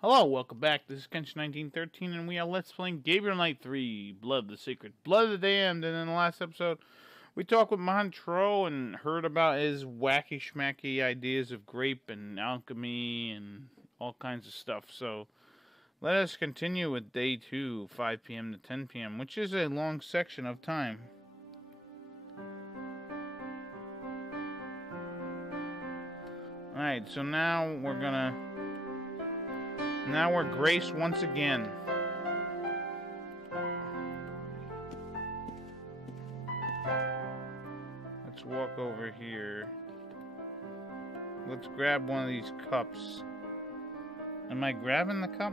Hello, welcome back. This is Kench1913, and we are Let's Playing Gabriel Knight 3, Blood of the Sacred, Blood of the Damned, and in the last episode, we talked with Montreux and heard about his wacky schmacky ideas of grape and alchemy and all kinds of stuff. So, let us continue with day 2, 5 p.m. to 10 p.m., which is a long section of time. Alright, so now we're Grace once again. Let's walk over here. Let's grab one of these cups. Am I grabbing the cup?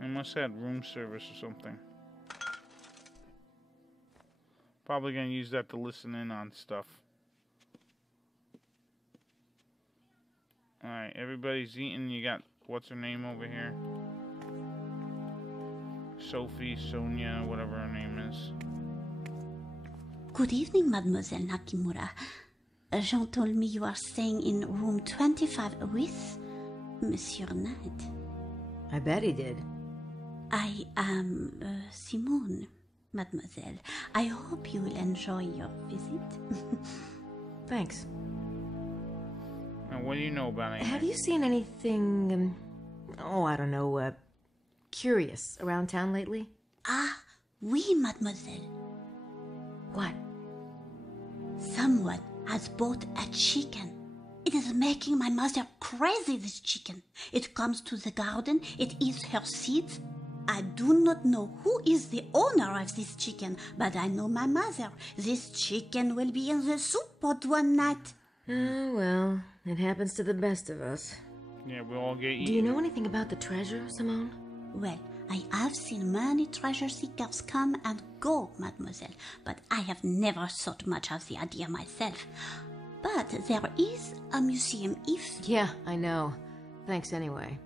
I must have room service or something. Probably gonna use that to listen in on stuff. Alright, everybody's eating. You got, what's her name over here? Sophie, Sonia, whatever her name is. Good evening, Mademoiselle Nakimura. Jean told me you are staying in room 25 with Monsieur Knight. I bet he did. I am Simone, Mademoiselle. I hope you will enjoy your visit. Thanks. Now, what do you know about it? Have you seen anything, I don't know, curious around town lately? Ah, oui, Mademoiselle. What? Someone has bought a chicken. It is making my mother crazy, this chicken. It comes to the garden, it eats her seeds. I do not know who is the owner of this chicken, but I know my mother. This chicken will be in the soup pot one night. Oh, well, it happens to the best of us. Yeah, we all get eaten. Do you know anything about the treasure, Simone? Well, I have seen many treasure seekers come and go, Mademoiselle, but I have never thought much of the idea myself. But there is a museum if... Yeah, I know. Thanks anyway.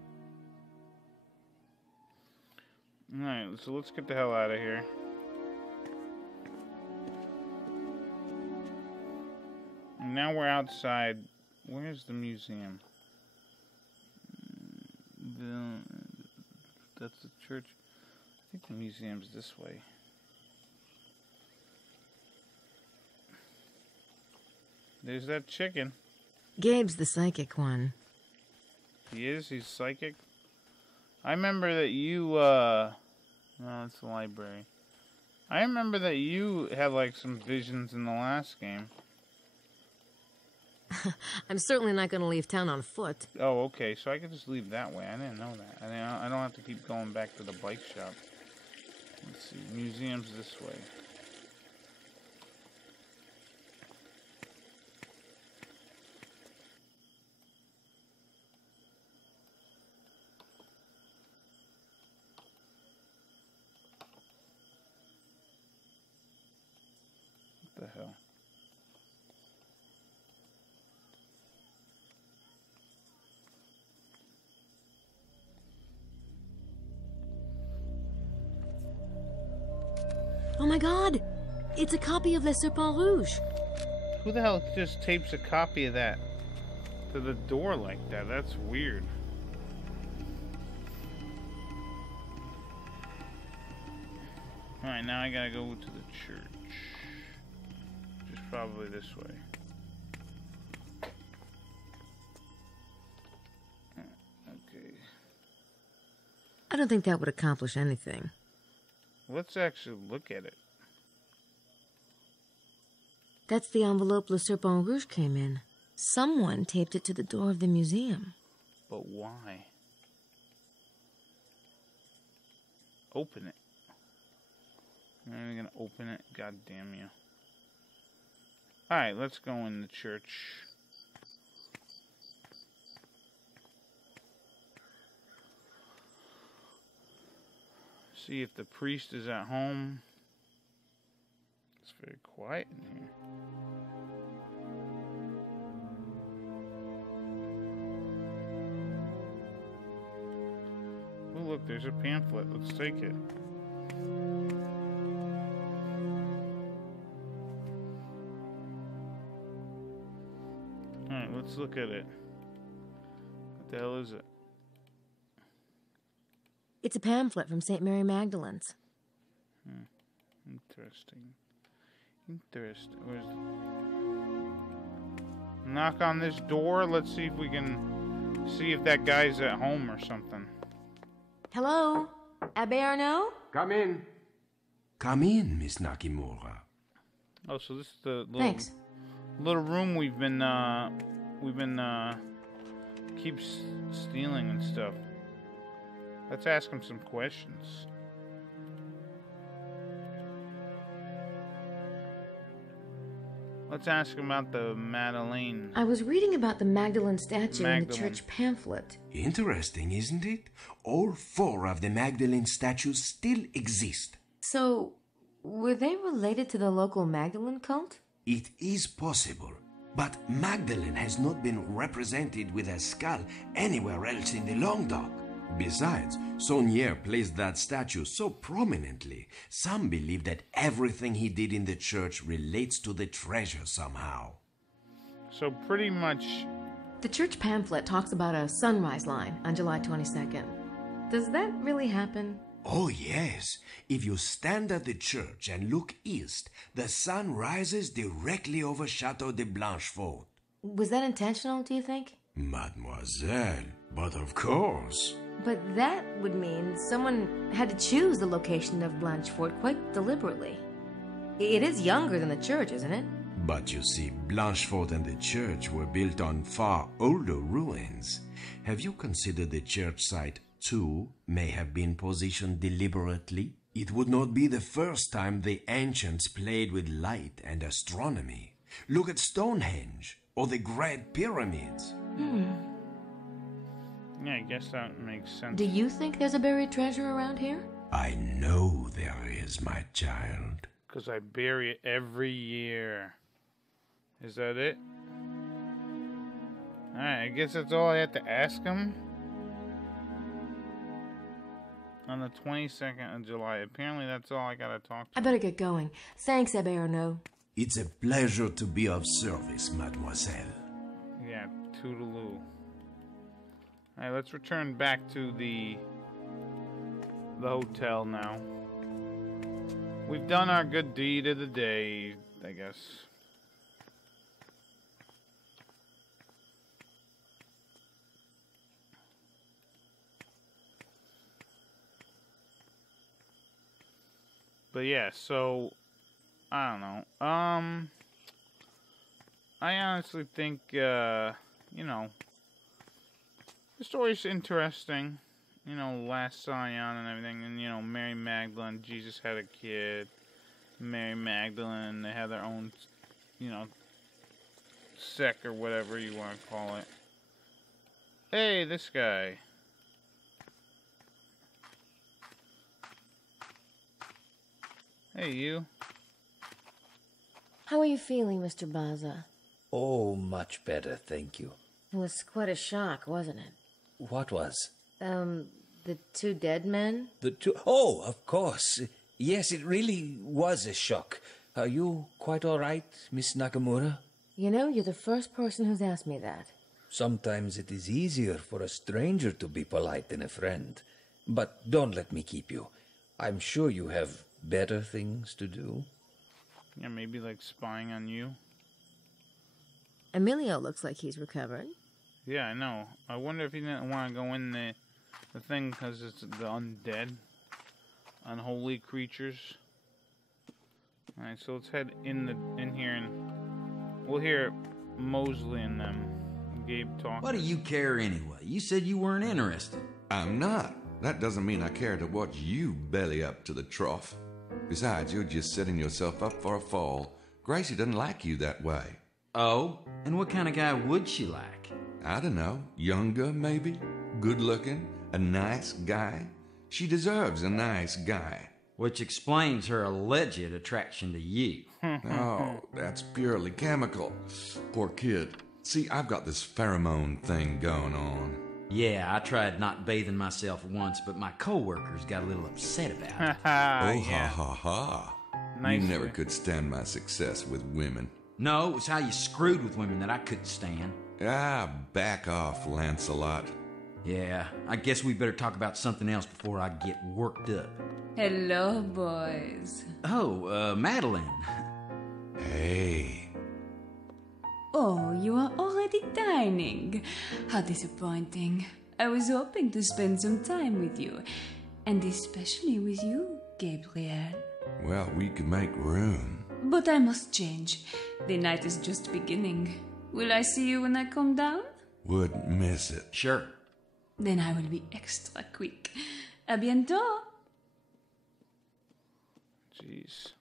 Alright, so let's get the hell out of here. And now we're outside. Where's the museum? That's the church. I think the museum's this way. There's that chicken. Gabe's the psychic one. He is? He's psychic? I remember that you, no, it's the library. I remember that you had, like, some visions in the last game. I'm certainly not going to leave town on foot. Oh, okay, so I could just leave that way. I didn't know that. I don't have to keep going back to the bike shop. Let's see, museum's this way. What the hell? Oh my god! It's a copy of Le Serpent Rouge! Who the hell just tapes a copy of that to the door like that? That's weird. Alright, now I gotta go to the church. Which is probably this way. Okay. I don't think that would accomplish anything. Let's actually look at it. That's the envelope Le Serpent Rouge came in. Someone taped it to the door of the museum. But why? Open it. I'm gonna open it. God damn you. Alright, let's go in the church. See if the priest is at home. It's very quiet in here. Oh, look, there's a pamphlet. Let's take it. Alright, let's look at it. What the hell is it? It's a pamphlet from St. Mary Magdalene's. Interesting. Where's the... Knock on this door. Let's see if we can see if that guy's at home or something. Hello? Abbe Arnaud? Come in. Come in, Miss Nakamura. Oh, so this is the little, Thanks. little room we've been keeps stealing and stuff. Let's ask him some questions. Let's ask him about the Madeleine. I was reading about the Magdalene statue in the church pamphlet. Interesting, isn't it? All 4 of the Magdalene statues still exist. So, were they related to the local Magdalene cult? It is possible, but Magdalene has not been represented with a skull anywhere else in the Languedoc. Besides, Saunier placed that statue so prominently, some believe that everything he did in the church relates to the treasure somehow. So pretty much... The church pamphlet talks about a sunrise line on July 22nd. Does that really happen? Oh yes, if you stand at the church and look east, the sun rises directly over Chateau de Blanchefort. Was that intentional, do you think? Mademoiselle, but of course. But that would mean someone had to choose the location of Blanchefort quite deliberately. It is younger than the church, isn't it? But you see, Blanchefort and the church were built on far older ruins. Have you considered the church site too may have been positioned deliberately? It would not be the first time the ancients played with light and astronomy. Look at Stonehenge or the Great Pyramids. Yeah, I guess that makes sense. Do you think there's a buried treasure around here? I know there is, my child. Because I bury it every year. Is that it? Alright, I guess that's all I have to ask him. On the 22nd of July. Apparently that's all I gotta talk to. I better get going. Thanks, Abbe Arnaud. It's a pleasure to be of service, mademoiselle. Yeah, toodaloo. Alright, let's return back to the hotel now. We've done our good deed of the day, I guess. But yeah, so I don't know. I honestly think you know, the story's interesting. You know, Last Scion and everything, and you know, Mary Magdalene, Jesus had a kid. Mary Magdalene, they have their own, you know, sect or whatever you want to call it. Hey, this guy. Hey, you. How are you feeling, Mr. Baza? Oh, much better, thank you. It was quite a shock, wasn't it? What was? The 2 dead men? The 2... Oh, of course. Yes, it really was a shock. Are you quite all right, Miss Nakamura? You know, you're the first person who's asked me that. Sometimes it is easier for a stranger to be polite than a friend. But don't let me keep you. I'm sure you have better things to do. Yeah, maybe like spying on you. Emilio looks like he's recovered. Yeah, I know. I wonder if he didn't want to go in the thing because it's the undead, unholy creatures. All right, so let's head in here and we'll hear Mosley and them. Gabe talk. What do you care anyway? You said you weren't interested. I'm not. That doesn't mean I care to watch you belly up to the trough. Besides, you're just setting yourself up for a fall. Gracie doesn't like you that way. Oh? And what kind of guy would she like? I don't know. Younger, maybe? Good-looking? A nice guy? She deserves a nice guy. Which explains her alleged attraction to you. Oh, that's purely chemical. Poor kid. See, I've got this pheromone thing going on. Yeah, I tried not bathing myself once, but my coworkers got a little upset about it. Ha ha. Nice. You never could stand my success with women. No, it was how you screwed with women that I couldn't stand. Ah, back off, Lancelot. Yeah, I guess we better talk about something else before I get worked up. Hello, boys. Oh, Madeline. Hey. Oh, you are already dining. How disappointing. I was hoping to spend some time with you, and especially with you, Gabriel. Well, we could make room. But I must change. The night is just beginning. Will I see you when I come down? Wouldn't miss it. Sure. Then I will be extra quick. A bientôt. Jeez.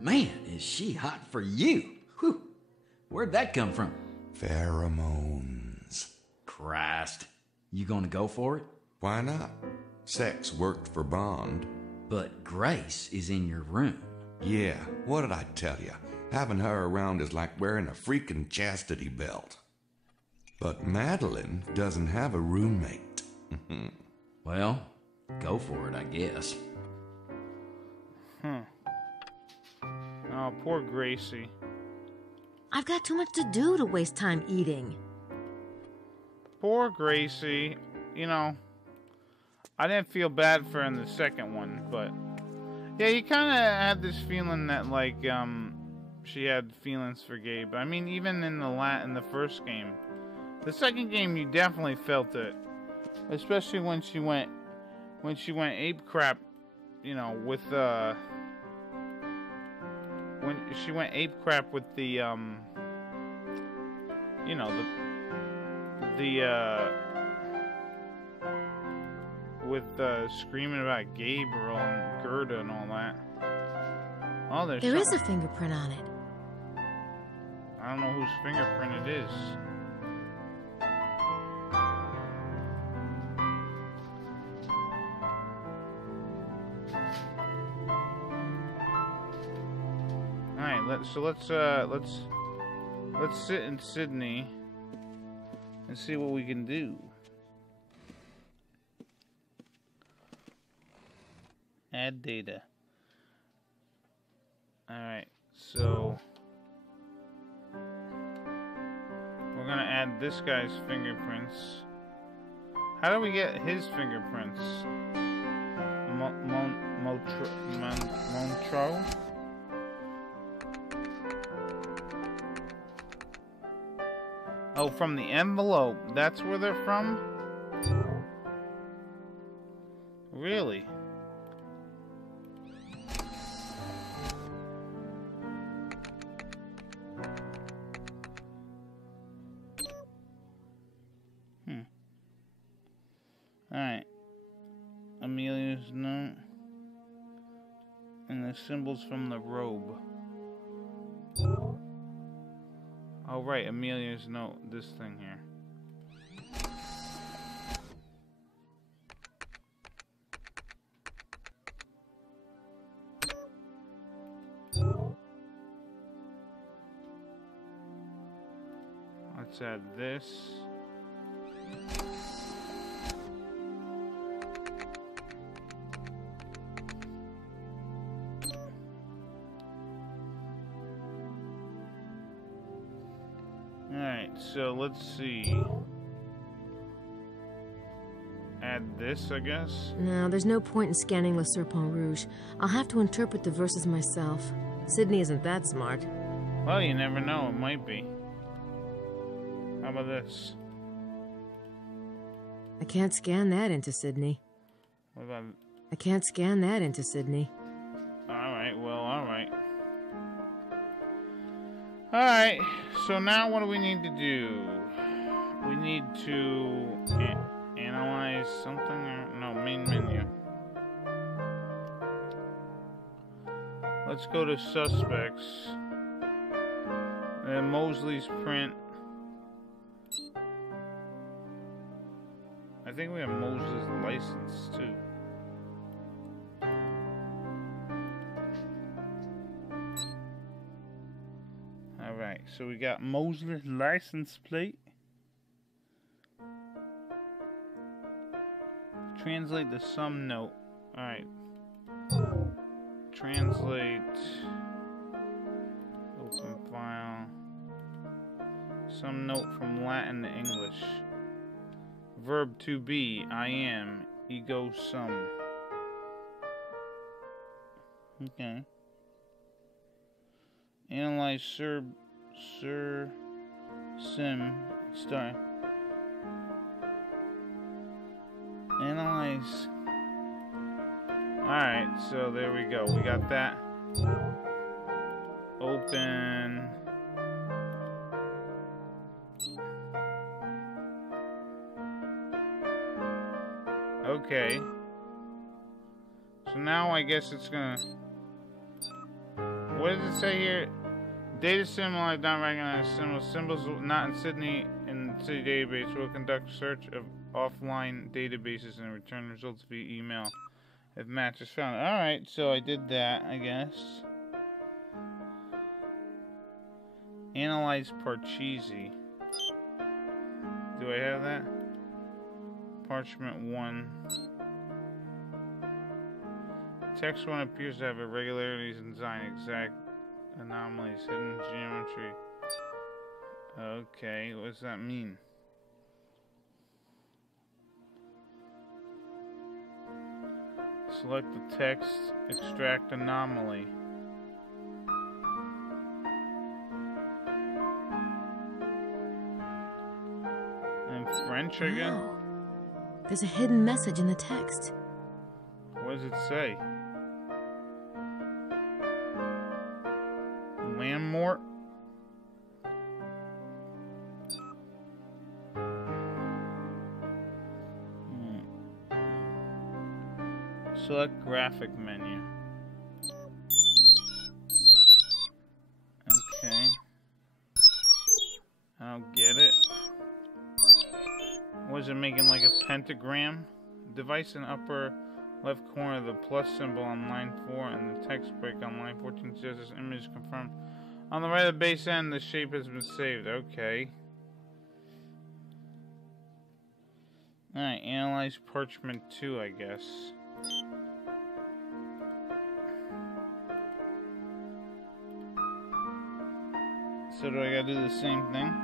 Man, is she hot for you. Whew. Where'd that come from? Pheromones. Christ. You gonna go for it? Why not? Sex worked for Bond. But Grace is in your room. Yeah, what did I tell you? Having her around is like wearing a freaking chastity belt. But Madeline doesn't have a roommate. Well, go for it, I guess. Oh, poor Gracie. I've got too much to do to waste time eating. Poor Gracie. You know, I didn't feel bad for her in the second one, but yeah, you kind of had this feeling that like she had feelings for Gabe. I mean, even in the first game, the second game you definitely felt it, especially when she went ape crap, you know, with when she went ape crap with the you know, with screaming about Gabriel and Gerda and all that. Oh, There is a fingerprint on it. I don't know whose fingerprint it is. All right, let's sit in Sydney and see what we can do. Add data. Alright, so we're gonna add this guy's fingerprints. How do we get his fingerprints? Montreal? Oh, from the envelope. That's where they're from? Really? Alright. Amelia's note. And the symbols from the robe. Oh, right. Amelia's note. This thing here. Let's add this. Alright, so let's see. Add this, I guess? No, there's no point in scanning Le Serpent Rouge. I'll have to interpret the verses myself. Sydney isn't that smart. Well, you never know. It might be. How about this? I can't scan that into Sydney. What about... I can't scan that into Sydney. Alright, well, alright. Alright, so now what do we need to do? We need to analyze something or... No, main menu. Let's go to suspects. Mosley's print. I think we have Mosley's license too. Alright, so we got Mosley's license plate. Translate the sum note. Alright. Translate Open file. Some note from Latin to English. Verb to be, I am, ego sum. Okay. Analyze sim start. Analyze. Alright, so there we go. We got that. Open. Okay. So now I guess it's gonna... What does it say here? Data symbol not recognized symbols. Symbols not in Sydney in the city database will conduct search of offline databases and return results via email if match is found. Alright, so I did that, I guess. Analyze Parcheesi. Do I have that? Parchment 1. Text 1 appears to have irregularities in design, exact anomalies, hidden geometry. Okay, what does that mean? Select the text, extract anomaly. In French again? Wow. There's a hidden message in the text. What does it say? Landmort? Select graphic menu. Okay. I don't get it. Was it making like a pentagram? Device in upper left corner, the plus symbol on line 4 and the text break on line 14 says this image is confirmed. On the right of the base end, the shape has been saved. Okay. Alright, analyze parchment 2, I guess. So do I gotta do the same thing?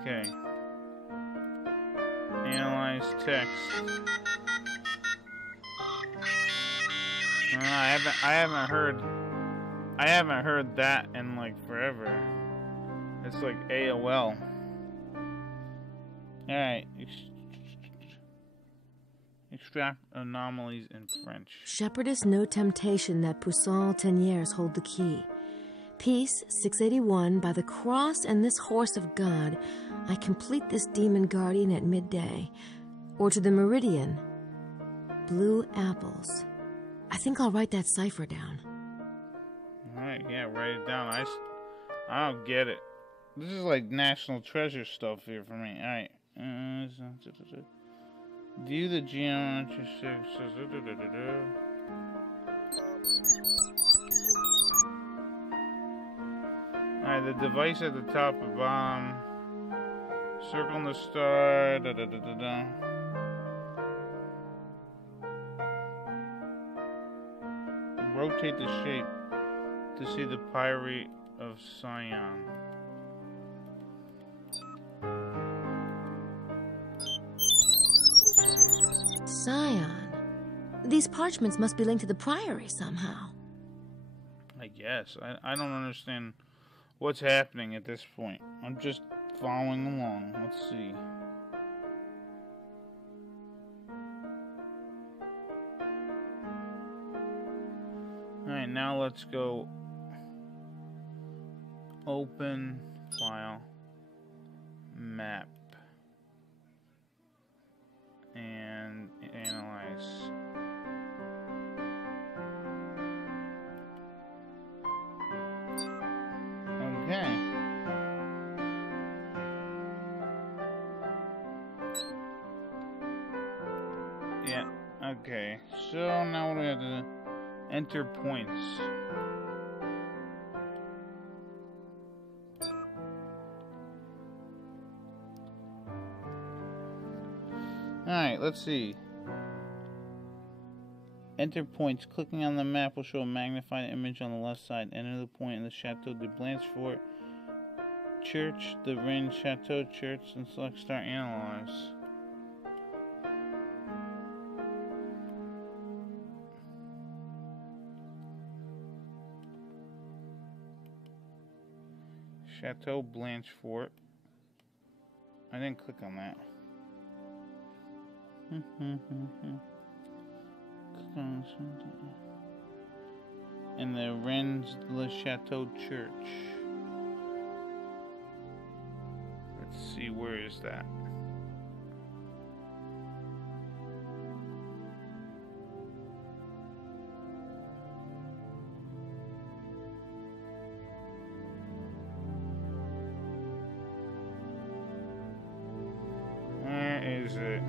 Okay. Analyze text. I haven't heard that in like forever. It's like AOL. Alright. Extract anomalies in French. Shepherdess no temptation that Poussin Teniers hold the key. Peace 681, by the cross and this horse of God, I complete this demon guardian at midday. Or to the meridian, blue apples. I think I'll write that cipher down. Alright, yeah, write it down. I don't get it. This is like National Treasure stuff here for me. Alright. View the geometry. Alright, the device at the top and bottom. Circle the star. Rotate the shape to see the Pyre of Sion. Sion. These parchments must be linked to the priory somehow. I guess. I don't understand what's happening at this point. I'm just following along. Let's see. Alright, now let's go open file map and analyze. Okay. Yeah, okay. So now what do we have to do? Enter points. Alright, let's see. Enter points. Clicking on the map will show a magnified image on the left side. Enter the point in the Chateau de Blanchefort Church, the Rennes-le-Château Church, and select Start Analyze. Chateau Blanchefort. I didn't click on that. And the Rennes-le-Château Church. Let's see, where is that? Where is it?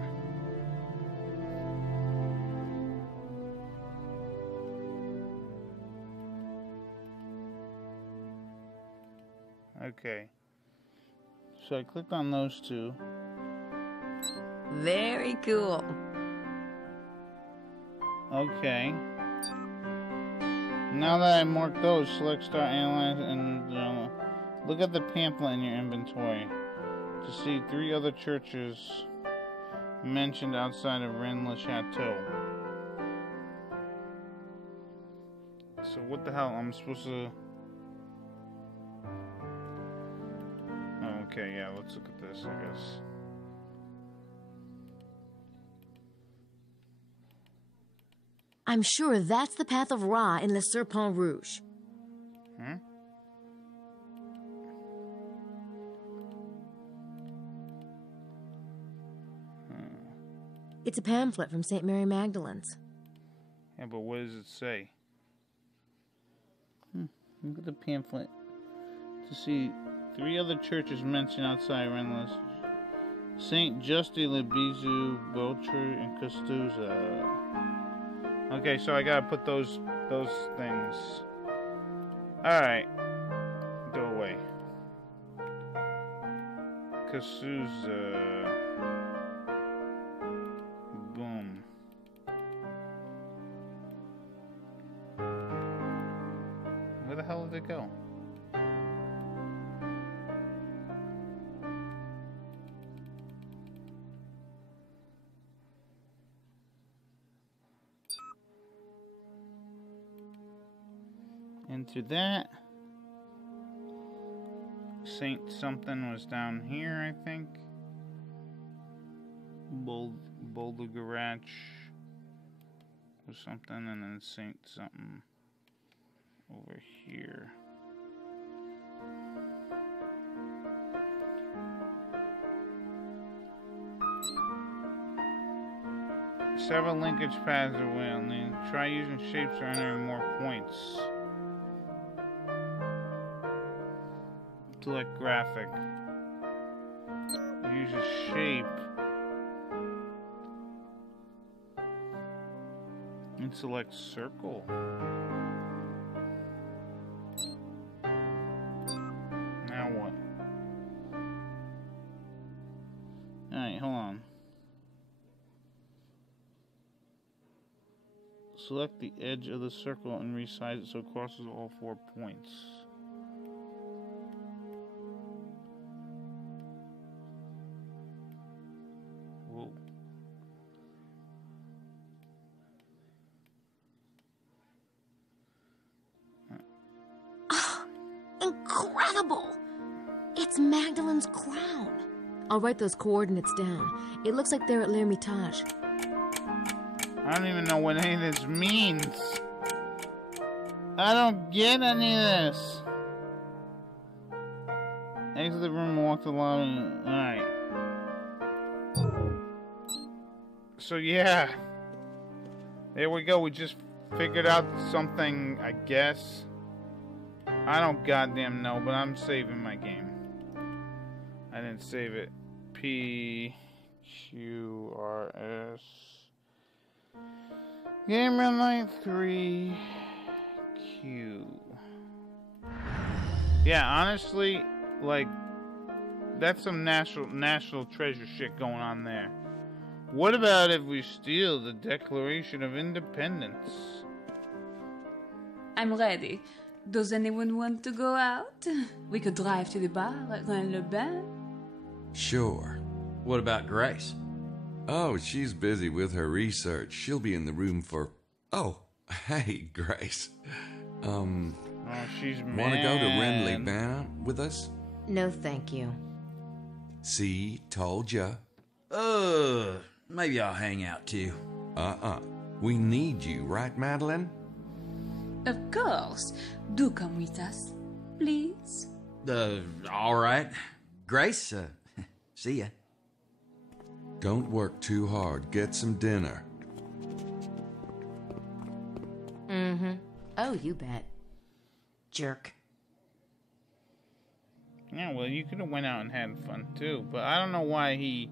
Okay. So I clicked on those two. Very cool. Okay. Now that I marked those, select Start Analyze and look at the pamphlet in your inventory to see 3 other churches mentioned outside of Rennes-le-Château. So what the hell? I'm supposed to... Oh, okay, yeah, let's look at this, I guess. I'm sure that's the path of Ra in Le Serpent Rouge. Hmm? It's a pamphlet from St. Mary Magdalene's. Yeah, but what does it say? Look at the pamphlet to see 3 other churches mentioned outside Rennes. Saint Justy le Bisou, Belcher, and Custoza. Okay, so I gotta put those things. Alright. Go away. Custoza. Boom. Where the hell did it go? Into that. Saint something was down here, I think. Boulder Garage or something, and then Saint something over here. Several linkage paths are well. Try using shapes or entering more points. Select graphic. Use a shape. And select circle. Now what? Alright, hold on. Select the edge of the circle and resize it so it crosses all 4 points. Whoa. Incredible! It's Magdalene's crown. I'll write those coordinates down. It looks like they're at L'Hermitage. I don't even know what any of this means. I don't get any of this. Exit the room and walk the lobby. Alright. So yeah. There we go. We just figured out something, I guess. I don't goddamn know, but I'm saving my game. I didn't save it. PQRS. Gabriel Night 3 Q. Yeah, honestly, like, that's some national treasure shit going on there. What about if we steal the Declaration of Independence? I'm ready. Does anyone want to go out? We could drive to the bar at Rennes-le-Château. Sure. What about Grace? Oh, she's busy with her research. She'll be in the room for... Oh, hey, Grace. Oh, she's mad. Want to go to Rennes-le-Château with us? No, thank you. See, told ya. Maybe I'll hang out too. We need you, right, Madeline? Of course. Do come with us, please. All right. Grace, see ya. Don't work too hard. Get some dinner. Mm-hmm. Oh, you bet. Jerk. Yeah, well, you could have went out and had fun too, but I don't know why he.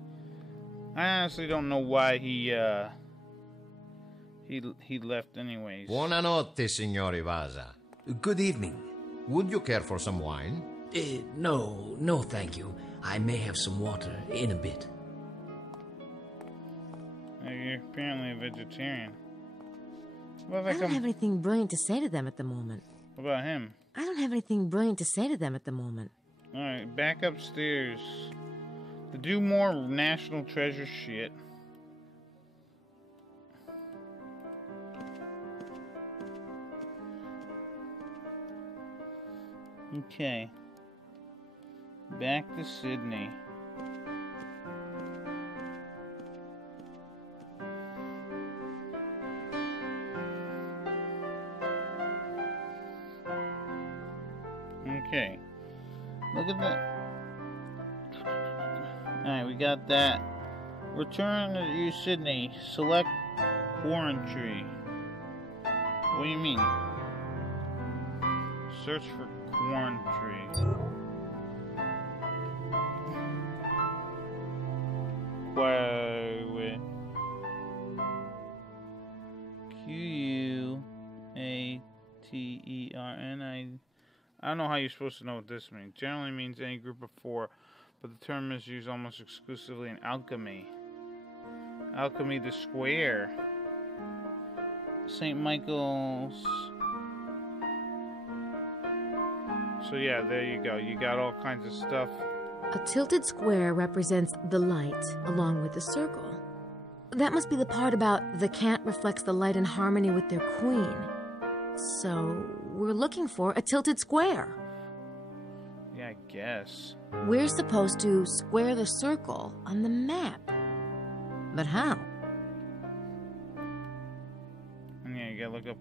I honestly don't know why he left anyways. Buonanotte, signori Vaza. Good evening. Would you care for some wine? No, thank you. I may have some water in a bit. You're apparently a vegetarian. Well, I don't have anything brilliant to say to them at the moment. What about him? I don't have anything brilliant to say to them at the moment. Alright, back upstairs. To do more National Treasure shit. Okay. Back to Sydney. Okay. Look at that. Alright, we got that. Return to you, Sydney. Select quarantry. What do you mean? Search for quarantry. Wait. Quatern. I don't know how you're supposed to know what this means. Generally means any group of four, but the term is used almost exclusively in alchemy. Alchemy the square. St. Michael's. So yeah, there you go. You got all kinds of stuff. A tilted square represents the light, along with the circle. That must be the part about the cat reflects the light in harmony with their queen. So, we're looking for a tilted square. Yeah, I guess. We're supposed to square the circle on the map. But how? And yeah, you gotta look up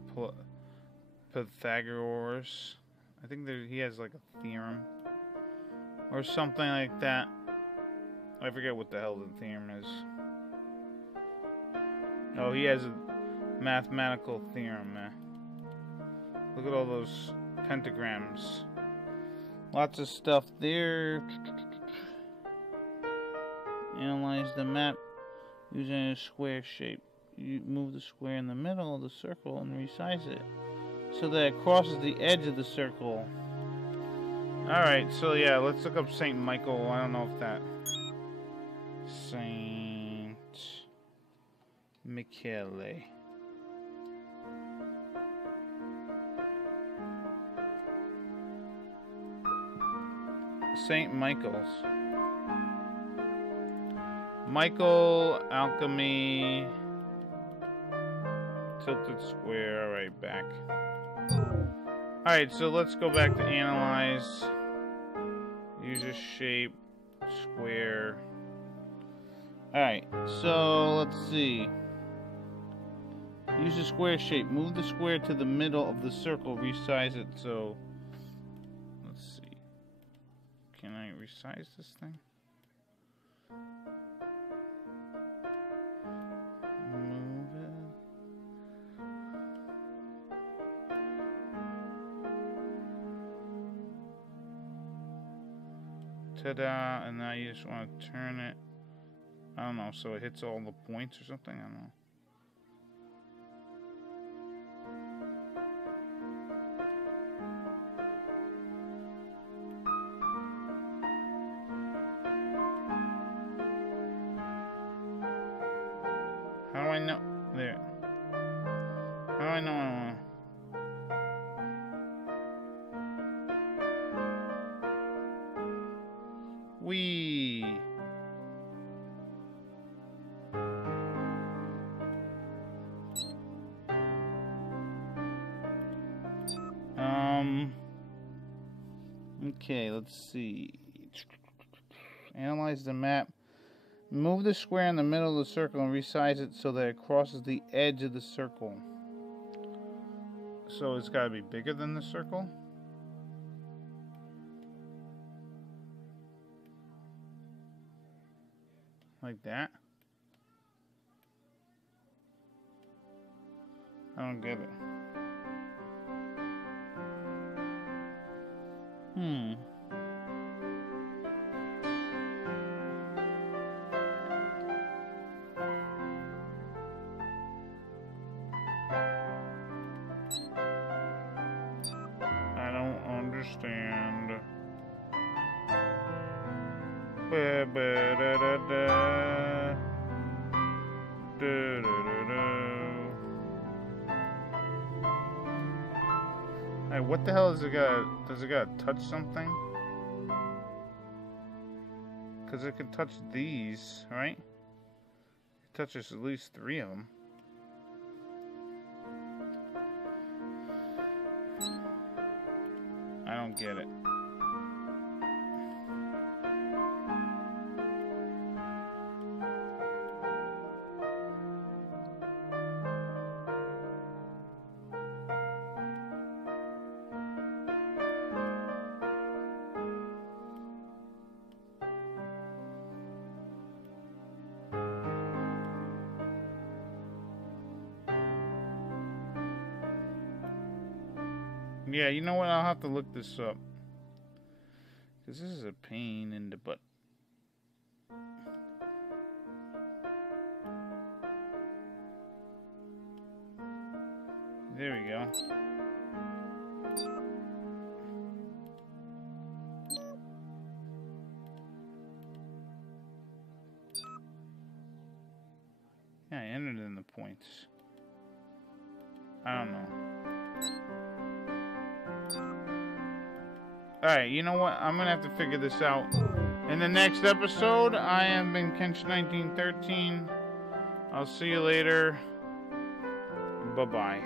Pythagoras. I think he has like a theorem. Or something like that. I forget what the hell the theorem is. Oh, he has a mathematical theorem, man. Look at all those pentagrams. Lots of stuff there. Analyze the map using a square shape. You move the square in the middle of the circle and resize it so that it crosses the edge of the circle. Alright, so yeah, let's look up St. Michael. I don't know if that... St. Michele. St. Michael's. Michael, alchemy, tilted square. Alright, back. Alright, so let's go back to analyze. Use a shape, square. Alright, so let's see. Use a square shape. Move the square to the middle of the circle. Resize it so... Let's see. Can I resize this thing? Move it. Ta-da! And now you just want to turn it. I don't know, so it hits all the points or something? I don't know. know? There. How do I know I want? Wee. Okay, let's see. Analyze the map. Move the square in the middle of the circle and resize it so that it crosses the edge of the circle. So it's got to be bigger than the circle? Like that? I don't get it. I don't understand. Hey, what the hell is it got? Does it got to touch something? Because it can touch these, right? It touches at least 3 of them. I don't get it. Yeah, you know what? I'll have to look this up. Because this is a pain in the butt. There we go. Yeah, I entered in the points. I don't know. Alright, you know what? I'm gonna have to figure this out. In the next episode, I have been Kench1913. I'll see you later. Bye-bye.